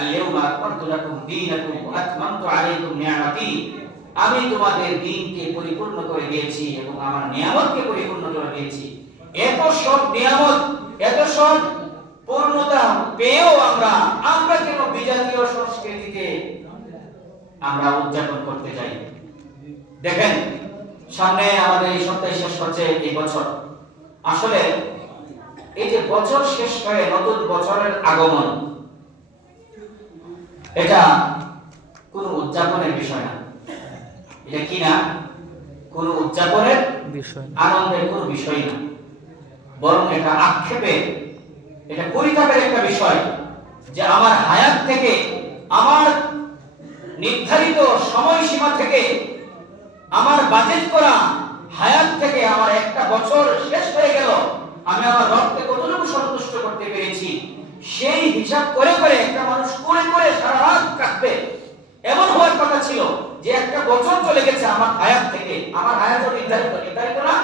আল-ইয়াউমা আকমালতু লাকুম দীনাকুম ওয়া আতমামতু আলাইকুম নি'মাতি, আমি তোমাদের দ্বীনকে পরিপূর্ণ করে দিয়েছি এবং আমার নিয়ামতকে পরিপূর্ণ করে দিয়েছি। এত সব নিয়ামত, এত সব পূর্ণতা পেয়েও আমরা কেন বিজাতীয় সংস্কৃতিতে আমরা উদযাপন করতে যাই? দেখেন, সামনে আমাদের এই সপ্তাহে শেষ হচ্ছে এই বছর। আসলে এই যে বছর শেষ হয়ে নতুন বছরের আগমন, এটা কোন উদযাপনের বিষয় না। এটা কি না? কোন উদযাপনের বিষয়, আনন্দের কোন বিষয় না, বরং এটা আক্ষেপের, এটা পরিতাপের একটা বিষয় যে আমার হায়াত থেকে, আমার নির্ধারিত সময়সীমা থেকে, আমার বাজেট করা হায়াত থেকে আমার একটা বছর শেষ হয়ে গেল। আমি আমার রবকে কতটুকু সন্তুষ্ট করতে পেরেছি সেই হিসাব করে করে একটা মানুষ করে করে সারা রাত কাটবে। এমন হওয়ার কথা ছিল যে একটা বছর চলে গেছে আমার হায়াত থেকে। আমার হায়াত নির্ধারিত না,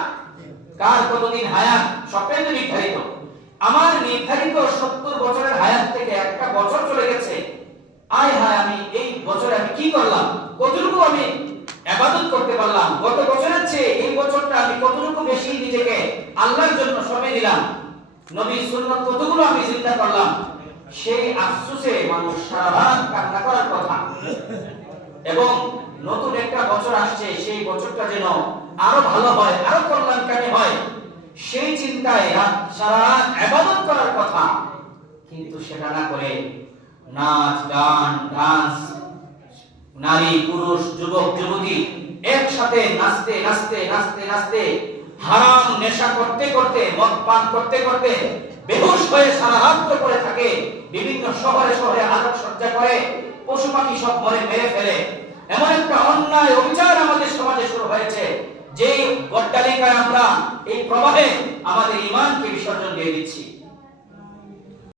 কার কতদিন হায়াত সবটাই তো নির্ধারিত। আমার নির্ধারিত 70 বছরের হায়াত থেকে একটা বছর চলে গেছে। আয় হায়, আমি এই বছরে আমি কি করলাম, কতটুকু আমি ইবাদত করতে পারলাম, গত বছরের চেয়ে এই বছরটা আমি কতটুকু বেশি নিজেকে আল্লাহর জন্য সময় দিলাম, নবীর সুন্নাত কতগুলো আমি চিন্তা করলাম, সেই আফসোসে মানুষ সারা রাত কান্না করার কথা। এবং নতুন একটা বছর আসছে, সেই বছরটা যেন আরো ভালো হয়, আরো কল্যাণকামী হয়, সেই চিন্তায় সারা রাত ইবাদত করার কথা। কিন্তু সেটা না করে নাচ, গান, ডান্স, নারী, পুরুষ, যুবক, যুবতী একসাথে নাচতে নাচতে নাচতে নাচতে, হারাম নেশা করতে করতে, মদ পান করতে করতে বেহুশ হয়ে সারা রাত করে থাকে। বিভিন্ন শহরে শহরে আলোকসজ্জা করে, পশু পাখি সব মেরে ফেলে। এমন একটা অন্যায় অবিচার আমাদের সমাজে শুরু হয়েছে, যে গড্ডালিকায় আমরা এই প্রবাহে আমাদের ঈমানকে বিসর্জন দিয়ে দিচ্ছি।